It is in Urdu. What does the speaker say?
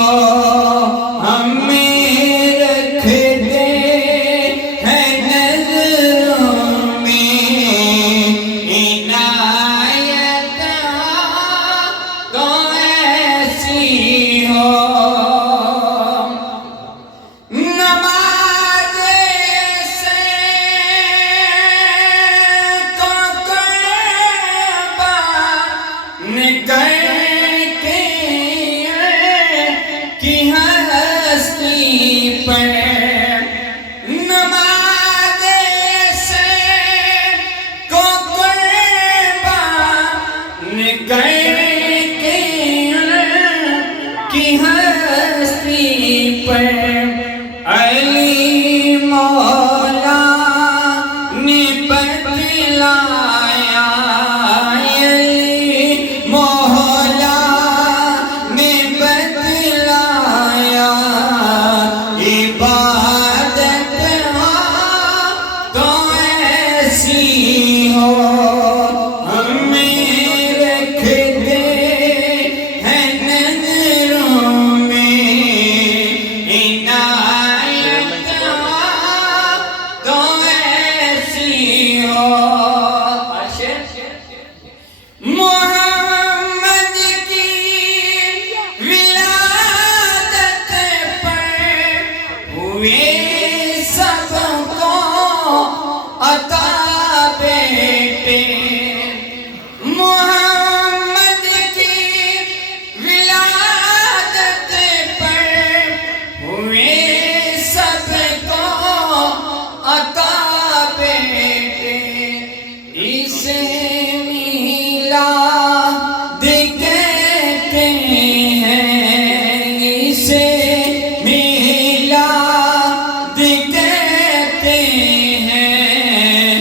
ہو ہمیں رکھتے ہیں نظروں میں عنایت تو ایسی ہو نماز سے کو قربا نکل کے کی ہستی پر نماز سے کو قربا نکل کے کی ہستی پر علی مولا نے بتلایا علی مولا نے بتلایا عبادت تو ایسی ہو ہمیں رکھتے ہیں نظروں میں عنایت تو ایسی ہو محمد کی ولادت پر ہوئے سب کو عطا بیٹے محمد کی ولادت پر ہوئے سب کو عطا بیٹے اسے میلاد کہتے ہیں اسے میلاد کہتے ہیں